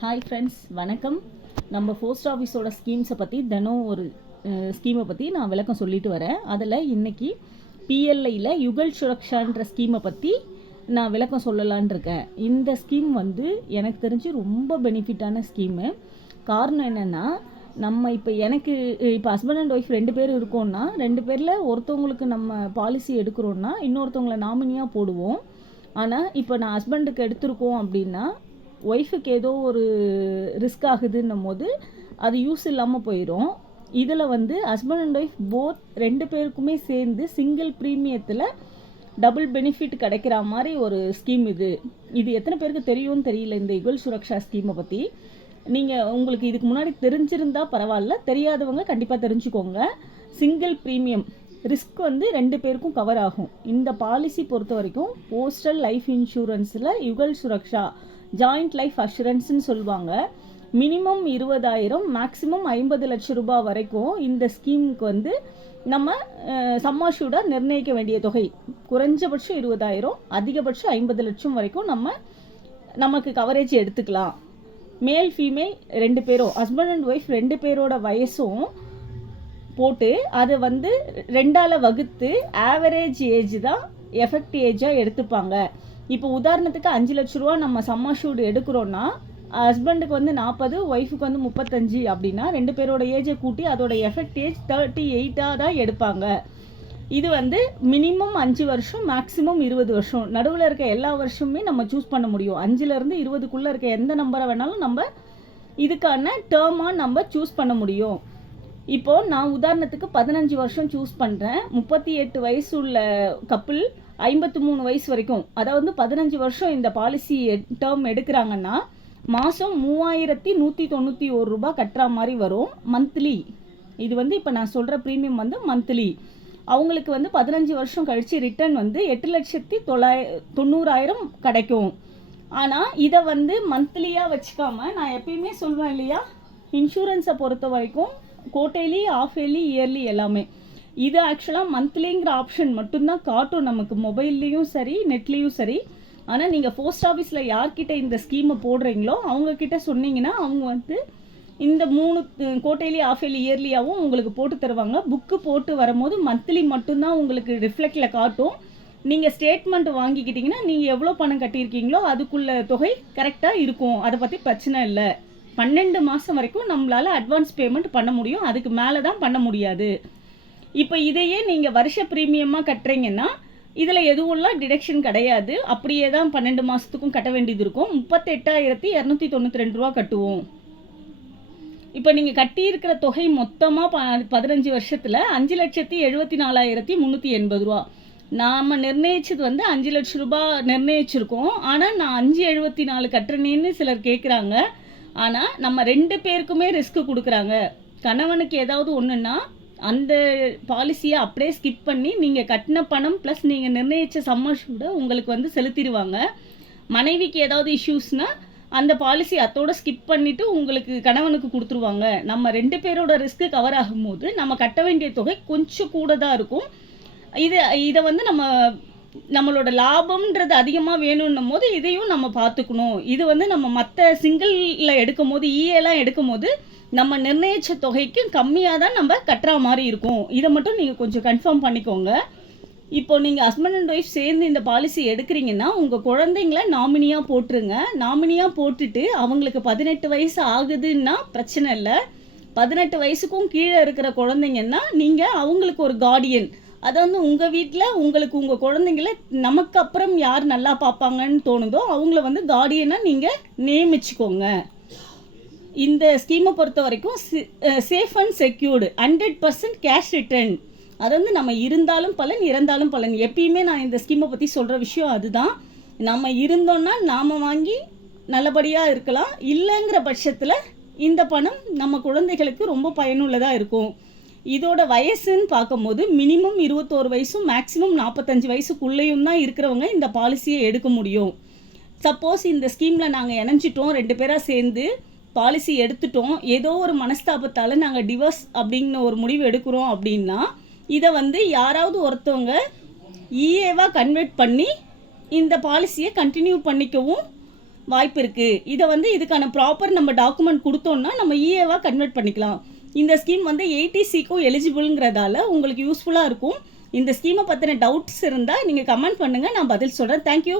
Hi friends, வணக்கம். நம்ம post ஆஃபீஸோட ஸ்கீம்ஸை பற்றி தினம் ஒரு ஸ்கீமை பற்றி நான் விளக்கம் சொல்லிட்டு வரேன். அதில் இன்றைக்கி பிஎல்ஐயில் யுகல் சுரக்ஷான்ற ஸ்கீமை பற்றி நான் விளக்கம் சொல்லலான் இருக்கேன். இந்த ஸ்கீம் வந்து எனக்கு தெரிஞ்சு ரொம்ப பெனிஃபிட்டான ஸ்கீமு. காரணம் என்னென்னா, நம்ம இப்போ ஹஸ்பண்ட் அண்ட் ஒய்ஃப் 2 பேர் இருக்கோன்னா 2 பேரில் ஒருத்தவங்களுக்கு நம்ம பாலிசி எடுக்கிறோன்னா இன்னொருத்தவங்களை நாமினியாக போடுவோம். ஆனால் இப்போ நான் ஹஸ்பண்டுக்கு எடுத்திருக்கோம் அப்படின்னா ஒய்ஃபுக்கு ஏதோ ஒரு ரிஸ்க் ஆகுதுன்னும் போது அது யூஸ் இல்லாமல் போயிடும். இதில் வந்து ஹஸ்பண்ட் அண்ட் ஒய்ஃப் 2 பேருக்குமே சேர்ந்து சிங்கிள் ப்ரீமியத்தில் டபுள் பெனிஃபிட் கிடைக்கிற மாதிரி ஒரு ஸ்கீம் இது எத்தனை பேருக்கு தெரியும்னு தெரியல. இந்த யுகல் சுரக்ஷா ஸ்கீமை பற்றி உங்களுக்கு இதுக்கு முன்னாடி தெரிஞ்சிருந்தா பரவாயில்ல, தெரியாதவங்க கண்டிப்பாக தெரிஞ்சுக்கோங்க. சிங்கிள் ப்ரீமியம் ரிஸ்க் வந்து 2 பேருக்கும் கவர் ஆகும். இந்த பாலிசி பொறுத்த வரைக்கும் போஸ்டல் லைஃப் இன்சூரன்ஸில் யுகல் சுரக்ஷா ஜாயிண்ட் லைஃப் அஷூரன்ஸ்ன்னு சொல்லுவாங்க. மினிமம் 20,000 மேக்ஸிமம் 50 லட்சம் ரூபாய் வரைக்கும் இந்த ஸ்கீமுக்கு வந்து நம்ம சம்மாஷூடாக நிர்ணயிக்க வேண்டிய தொகை குறைஞ்சபட்சம் 20,000, அதிகபட்சம் 50 லட்சம் வரைக்கும் நமக்கு கவரேஜ் எடுத்துக்கலாம். மேல் ஃபீமேல் 2 பேரும், ஹஸ்பண்ட் அண்ட் ஒய்ஃப் 2 பேரோட வயசும் போட்டு அதை வந்து 2ஆல் வகுத்து ஆவரேஜ் ஏஜ் தான் எஃபெக்ட் ஏஜாக எடுத்துப்பாங்க. இப்போ உதாரணத்துக்கு 5 லட்ச ரூபா நம்ம சம்மாஷூடு எடுக்கிறோன்னா ஹஸ்பண்டுக்கு வந்து 40, ஒய்ஃபுக்கு வந்து 35 அப்படின்னா 2 பேரோட ஏஜை கூட்டி அதோட எஃபெக்ட் ஏஜ் 38 தான் எடுப்பாங்க. இது வந்து மினிமம் 5 வருஷம், மேக்ஸிமம் 20 வருஷம். நடுவில் இருக்க எல்லா வருஷமுமே நம்ம சூஸ் பண்ண முடியும். 5லேருந்து 20க்குள்ளே இருக்க எந்த நம்பரை வேணாலும் நம்ம இதுக்கான டேர்மாக நம்ம சூஸ் பண்ண முடியும். இப்போது நான் உதாரணத்துக்கு 15 வருஷம் சூஸ் பண்ணுறேன். 38 வயசு உள்ள கப்புள் 53 வயசு வரைக்கும், அதாவது 15 வருஷம் இந்த பாலிசி டேர்ம் எடுக்கிறாங்கன்னா மாதம் 3,191 ரூபா கட்டுற மாதிரி வரும் மந்த்லி. இது வந்து இப்போ நான் சொல்கிற ப்ரீமியம் வந்து மந்த்லி. அவங்களுக்கு வந்து 15 வருஷம் கழித்து ரிட்டர்ன் வந்து 8,90,000 கிடைக்கும். ஆனால் இதை வந்து மந்த்லியாக வச்சுக்காமல் நான் எப்பயுமே சொல்வேன் இல்லையா, இன்சூரன்ஸை பொறுத்த வரைக்கும் குவார்ட்டர்லி, ஆஃப் இயர்லி, இயர்லி எல்லாமே. இது ஆக்சுவலாக மந்த்லிங்கிற ஆப்ஷன் மட்டும்தான் காட்டும் நமக்கு மொபைல்லையும் சரி, நெட்லேயும் சரி. ஆனால் நீங்கள் போஸ்ட் ஆஃபீஸில் யார்கிட்ட இந்த ஸ்கீமை போடுறீங்களோ அவங்கக்கிட்ட சொன்னீங்கன்னா அவங்க வந்து இந்த 3 குவார்ட்டர்லி, ஆஃப் இயர்லி, இயர்லியாகவும் உங்களுக்கு போட்டு தருவாங்க. புக்கு போட்டு வரும்போது மந்த்லி மட்டும்தான் உங்களுக்கு ரிஃப்ளெக்டில் காட்டும். நீங்கள் ஸ்டேட்மெண்ட் வாங்கிக்கிட்டிங்கன்னா நீங்கள் எவ்வளோ பணம் கட்டியிருக்கீங்களோ அதுக்குள்ள தொகை கரெக்டாக இருக்கும். அதை பற்றி பிரச்சனை இல்லை. 12 மாதம் வரைக்கும் நம்மளால் அட்வான்ஸ் பேமெண்ட் பண்ண முடியும், அதுக்கு மேலே தான் பண்ண முடியாது. இப்போ இதையே நீங்கள் வருஷ ப்ரீமியமாக கட்டுறீங்கன்னா இதில் எதுவும்லாம் டிடக்ஷன் கிடையாது. அப்படியே தான் 12 மாதத்துக்கும் கட்ட வேண்டியது இருக்கும். 38,292 ரூபா கட்டுவோம். இப்போ நீங்கள் கட்டியிருக்கிற தொகை மொத்தமாக 15 வருஷத்தில் 5,74,380 ரூபா. நாம் நிர்ணயிச்சது வந்து 5 லட்சம் ரூபாய் நிர்ணயிச்சிருக்கோம். ஆனால் நான் 5,74 கட்டுறேன்னு சிலர் கேட்குறாங்க. ஆனால் நம்ம 2 பேருக்குமே ரிஸ்க் கொடுக்குறாங்க. கணவனுக்கு ஏதாவது ஒன்றுன்னா அந்த பாலிசியை அப்படியே ஸ்கிப் பண்ணி நீங்கள் கட்டின பணம் ப்ளஸ் நீங்கள் நிர்ணயித்த சம்மர்ஷூட உங்களுக்கு வந்து செலுத்திடுவாங்க. மனைவிக்கு ஏதாவது இஷ்யூஸ்னால் அந்த பாலிசி அத்தோட ஸ்கிப் பண்ணிவிட்டு உங்களுக்கு கணவனுக்கு கொடுத்துருவாங்க. நம்ம 2 பேரோட ரிஸ்க்கு கவர் ஆகும்போது நம்ம கட்ட வேண்டிய தொகை கொஞ்சம் கூட தான் இருக்கும். இதை வந்து நம்மளோட லாபம்ன்றது அதிகமாக வேணும்னும் போது இதையும் நம்ம பார்த்துக்கணும். இது வந்து நம்ம மற்ற சிங்கிளில் எடுக்கும் போது, இஏலாம் எடுக்கும் போது நம்ம நிர்ணயித்த தொகைக்கு கம்மியாக தான் நம்ம கட்டுற மாதிரி இருக்கும். இதை மட்டும் நீங்கள் கொஞ்சம் கன்ஃபார்ம் பண்ணிக்கோங்க. இப்போ நீங்கள் ஹஸ்பண்ட் அண்ட் ஒய்ஃப் சேர்ந்து இந்த பாலிசி எடுக்கிறீங்கன்னா உங்கள் குழந்தைங்கள நாமினியாக போட்டுருங்க. நாமினியாக போட்டுட்டு அவங்களுக்கு 18 வயசு ஆகுதுன்னா பிரச்சனை இல்லை. 18 வயசுக்கும் கீழே இருக்கிற குழந்தைங்கன்னா நீங்கள் அவங்களுக்கு ஒரு கார்டியன், அதாவது உங்கள் வீட்டில் உங்களுக்கு உங்கள் குழந்தைங்கள நமக்கு அப்புறம் யார் நல்லா பார்ப்பாங்கன்னு தோணுதோ அவங்கள வந்து கார்டியனாக நீங்கள் நியமிச்சுக்கோங்க. இந்த ஸ்கீமை பொறுத்த வரைக்கும் safe and secured, 100% cash return. அதாவது நம்ம இருந்தாலும் பலன், இறந்தாலும் பலன். எப்பயுமே நான் இந்த ஸ்கீமை பற்றி சொல்கிற விஷயம் அதுதான். நம்ம இருந்தோன்னா நாம் வாங்கி நல்லபடியாக இருக்கலாம். இல்லைங்கிற பட்சத்தில் இந்த பணம் நம்ம குழந்தைகளுக்கு ரொம்ப பயனுள்ளதாக இருக்கும். இதோட வயசுன்னு பார்க்கும்போது மினிமம் 21 வயசும் மேக்ஸிமம் 45 வயசுக்குள்ளேயும் தான் இருக்கிறவங்க இந்த பாலிசியை எடுக்க முடியும். சப்போஸ் இந்த ஸ்கீமில் நாங்கள் இணைஞ்சிட்டோம், 2 பேராக சேர்ந்து பாலிசி எடுத்துட்டோம், ஏதோ ஒரு மனஸ்தாபத்தால் நாங்கள் டிவோர்ஸ் அப்படிங்கிற ஒரு முடிவு எடுக்கிறோம் அப்படின்னா இதை வந்து யாராவது ஒருத்தவங்க இஏவாக கன்வெர்ட் பண்ணி இந்த பாலிசியை கண்டினியூ பண்ணிக்கவும் வாய்ப்பு இருக்குது. இதை வந்து இதுக்கான ப்ராப்பர் நம்ம டாக்குமெண்ட் கொடுத்தோம்னா நம்ம இஏவாக கன்வெர்ட் பண்ணிக்கலாம். இந்த ஸ்கீம் வந்து 80Cக்கும் எலிஜிபிள்ங்கிறதால உங்களுக்கு யூஸ்ஃபுல்லாக இருக்கும். இந்த ஸ்கீமை பற்றின டவுட்ஸ் இருந்தால் நீங்கள் கமெண்ட் பண்ணுங்கள், நான் பதில் சொல்கிறேன். தேங்க்யூ.